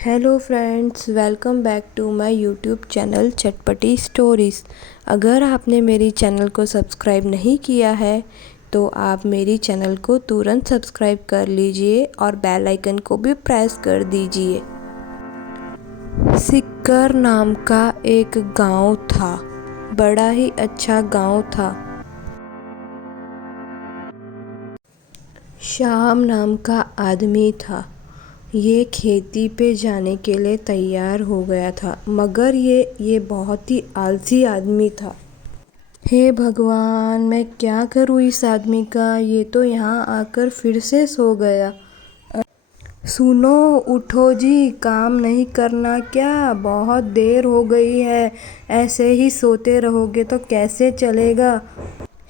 Hello friends, welcome back to my YouTube channel Chatpati stories. अगर आपने मेरी चैनल को सब्सक्राइब नहीं किया है तो आप मेरी चैनल को तुरंत सब्सक्राइब कर लीजिए और बेल आइकन को भी प्रेस कर दीजिए। सिक्कर नाम का एक गांव था। बड़ा ही अच्छा गांव था। श्याम नाम का आदमी था। ये खेती पे जाने के लिए तैयार हो गया था, मगर ये बहुत ही आलसी आदमी था। हे भगवान, मैं क्या करूँ इस आदमी का। ये तो यहाँ आकर फिर से सो गया। सुनो, उठो जी, काम नहीं करना क्या? बहुत देर हो गई है। ऐसे ही सोते रहोगे तो कैसे चलेगा।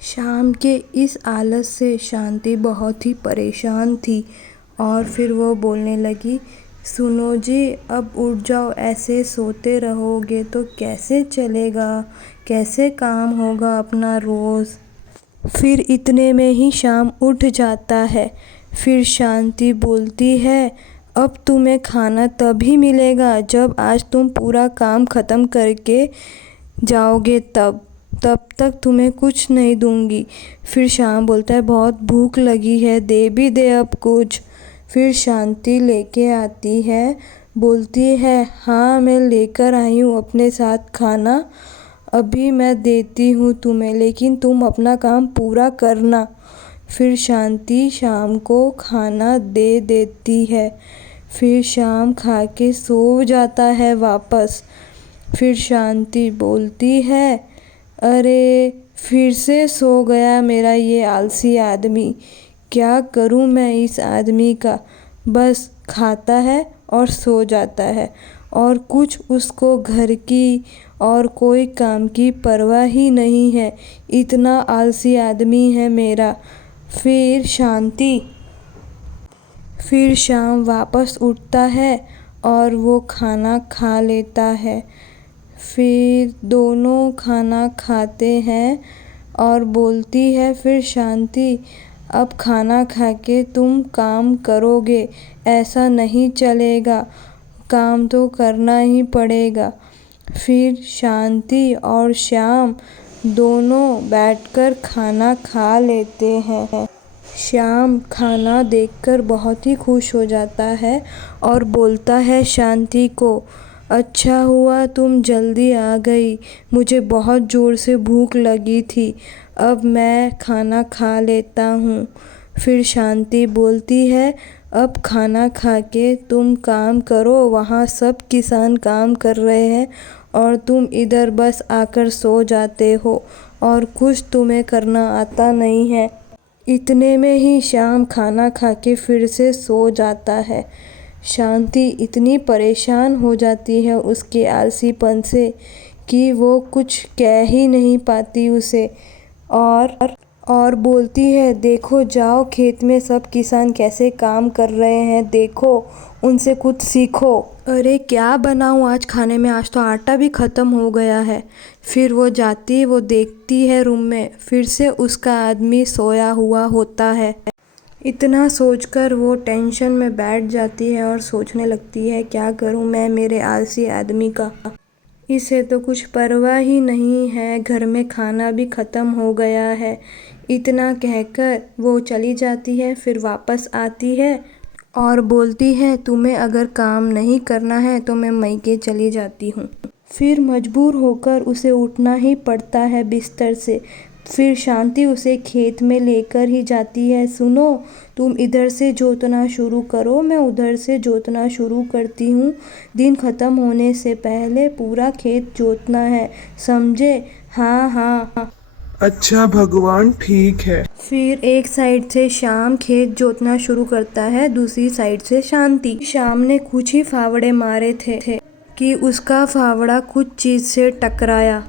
शाम के इस आलस से शांति बहुत ही परेशान थी और फिर वो बोलने लगी, सुनो जी, अब उठ जाओ। ऐसे सोते रहोगे तो कैसे चलेगा, कैसे काम होगा अपना रोज़। फिर इतने में ही शाम उठ जाता है। फिर शांति बोलती है, अब तुम्हें खाना तभी मिलेगा जब आज तुम पूरा काम ख़त्म करके जाओगे, तब तक तुम्हें कुछ नहीं दूंगी। फिर शाम बोलता है, बहुत भूख लगी है, दे भी दे अब कुछ। फिर शांति लेके आती है, बोलती है, हाँ मैं लेकर आई हूँ अपने साथ खाना, अभी मैं देती हूँ तुम्हें, लेकिन तुम अपना काम पूरा करना। फिर शांति शाम को खाना दे देती है। फिर शाम खा के सो जाता है वापस। फिर शांति बोलती है, अरे फिर से सो गया मेरा ये आलसी आदमी। क्या करूं मैं इस आदमी का। बस खाता है और सो जाता है और कुछ उसको घर की और कोई काम की परवाह ही नहीं है। इतना आलसी आदमी है मेरा। फिर शाम वापस उठता है और वो खाना खा लेता है। फिर दोनों खाना खाते हैं और बोलती है फिर शांति, अब खाना खा के तुम काम करोगे, ऐसा नहीं चलेगा, काम तो करना ही पड़ेगा। फिर शांति और श्याम दोनों बैठकर खाना खा लेते हैं। श्याम खाना देखकर बहुत ही खुश हो जाता है और बोलता है शांति को, अच्छा हुआ तुम जल्दी आ गई, मुझे बहुत ज़ोर से भूख लगी थी, अब मैं खाना खा लेता हूँ। फिर शांति बोलती है, अब खाना खा के तुम काम करो, वहाँ सब किसान काम कर रहे हैं और तुम इधर बस आकर सो जाते हो और कुछ तुम्हें करना आता नहीं है। इतने में ही शाम खाना खा के फिर से सो जाता है। शांति इतनी परेशान हो जाती है उसके आलसीपन से कि वो कुछ कह ही नहीं पाती उसे और बोलती है, देखो जाओ खेत में सब किसान कैसे काम कर रहे हैं, देखो उनसे कुछ सीखो। अरे क्या बनाऊँ आज खाने में, आज तो आटा भी ख़त्म हो गया है। फिर वो जाती, वो देखती है रूम में, फिर से उसका आदमी सोया हुआ होता है। इतना सोचकर वो टेंशन में बैठ जाती है और सोचने लगती है, क्या करूं मैं मेरे आलसी आदमी का। इसे तो कुछ परवाह ही नहीं है, घर में खाना भी ख़त्म हो गया है। इतना कहकर वो चली जाती है। फिर वापस आती है और बोलती है, तुम्हें अगर काम नहीं करना है तो मैं मायके चली जाती हूँ। फिर मजबूर होकर उसे उठना ही पड़ता है बिस्तर से। फिर शांति उसे खेत में लेकर ही जाती है। सुनो, तुम इधर से जोतना शुरू करो, मैं उधर से जोतना शुरू करती हूँ। दिन ख़त्म होने से पहले पूरा खेत जोतना है, समझे? हाँ हाँ हाँ। अच्छा भगवान, ठीक है। फिर एक साइड से शाम खेत जोतना शुरू करता है, दूसरी साइड से शांति। शाम ने कुछ ही फावड़े मारे थे कि उसका फावड़ा कुछ चीज़ से टकराया।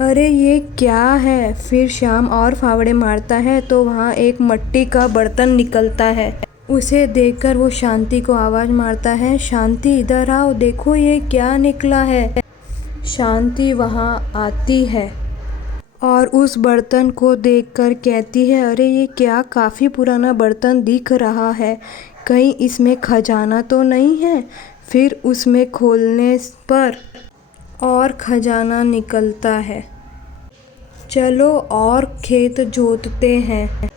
अरे ये क्या है? फिर शाम और फावड़े मारता है तो वहाँ एक मिट्टी का बर्तन निकलता है। उसे देखकर वो शांति को आवाज़ मारता है, शांति इधर आओ, देखो ये क्या निकला है। शांति वहाँ आती है और उस बर्तन को देखकर कहती है, अरे ये क्या, काफ़ी पुराना बर्तन दिख रहा है, कहीं इसमें खजाना तो नहीं है। फिर उसमें खोलने पर और खजाना निकलता है। चलो और खेत जोतते हैं,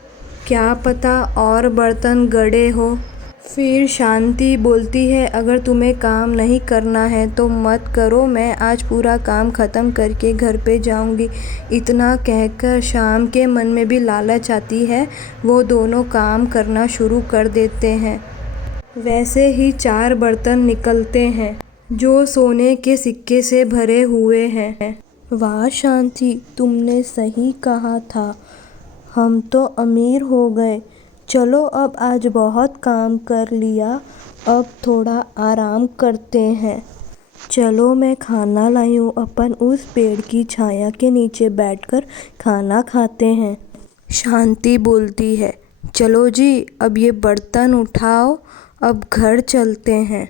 क्या पता और बर्तन गड़े हो। फिर शांति बोलती है, अगर तुम्हें काम नहीं करना है तो मत करो, मैं आज पूरा काम ख़त्म करके घर पे जाऊंगी। इतना कहकर शाम के मन में भी लालच आती है। वो दोनों काम करना शुरू कर देते हैं। वैसे ही 4 बर्तन निकलते हैं जो सोने के सिक्के से भरे हुए हैं। वाह शांति, तुमने सही कहा था, हम तो अमीर हो गए। चलो अब आज बहुत काम कर लिया, अब थोड़ा आराम करते हैं। चलो मैं खाना लाई हूँ, अपन उस पेड़ की छाया के नीचे बैठकर खाना खाते हैं। शांति बोलती है, चलो जी अब ये बर्तन उठाओ, अब घर चलते हैं।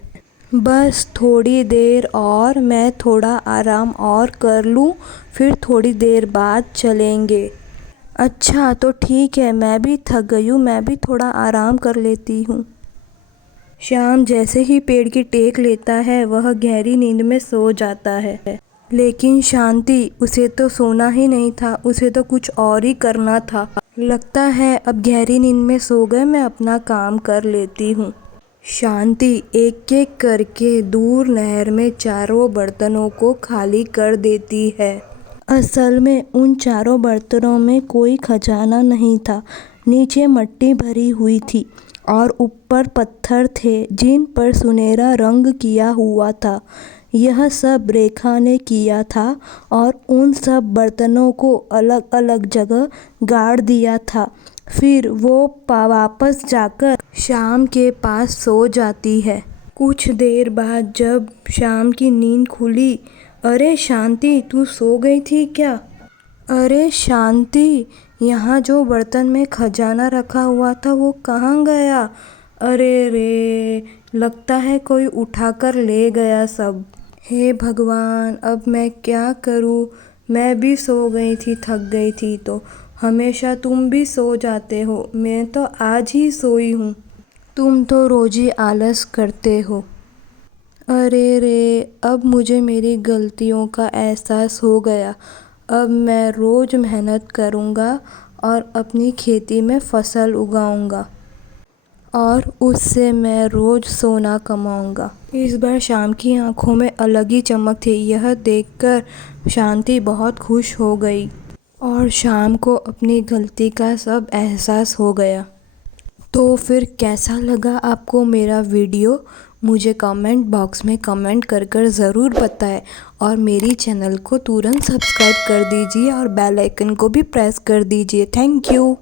बस थोड़ी देर और, मैं थोड़ा आराम और कर लूँ, फिर थोड़ी देर बाद चलेंगे। अच्छा तो ठीक है, मैं भी थक गई हूँ, मैं भी थोड़ा आराम कर लेती हूँ। श्याम जैसे ही पेड़ की टेक लेता है वह गहरी नींद में सो जाता है। लेकिन शांति, उसे तो सोना ही नहीं था, उसे तो कुछ और ही करना था। लगता है अब गहरी नींद में सो गए, मैं अपना काम कर लेती हूँ। शांति एक एक करके दूर नहर में चारों बर्तनों को खाली कर देती है। असल में उन चारों बर्तनों में कोई खजाना नहीं था। नीचे मिट्टी भरी हुई थी और ऊपर पत्थर थे जिन पर सुनहरा रंग किया हुआ था। यह सब रेखा ने किया था और उन सब बर्तनों को अलग अलग जगह गाड़ दिया था। फिर वो वापस जाकर शाम के पास सो जाती है। कुछ देर बाद जब शाम की नींद खुली, अरे शांति, तू सो गई थी क्या? अरे शांति, यहाँ जो बर्तन में खजाना रखा हुआ था वो कहाँ गया? अरे रे, लगता है कोई उठाकर ले गया सब। हे भगवान, अब मैं क्या करूँ? मैं भी सो गई थी, थक गई थी तो। हमेशा तुम भी सो जाते हो, मैं तो आज ही सोई हूँ। तुम तो रोज ही आलस करते हो। अरे रे, अब मुझे मेरी गलतियों का एहसास हो गया। अब मैं रोज़ मेहनत करूँगा और अपनी खेती में फसल उगाऊँगा और उससे मैं रोज़ सोना कमाऊँगा। इस बार शाम की आंखों में अलग ही चमक थी। यह देखकर शांति बहुत खुश हो गई और शाम को अपनी गलती का सब एहसास हो गया। तो फिर कैसा लगा आपको मेरा वीडियो? मुझे कमेंट बॉक्स में कमेंट कर ज़रूर बताएं और मेरी चैनल को तुरंत सब्सक्राइब कर दीजिए और बेल आइकन को भी प्रेस कर दीजिए। Thank you.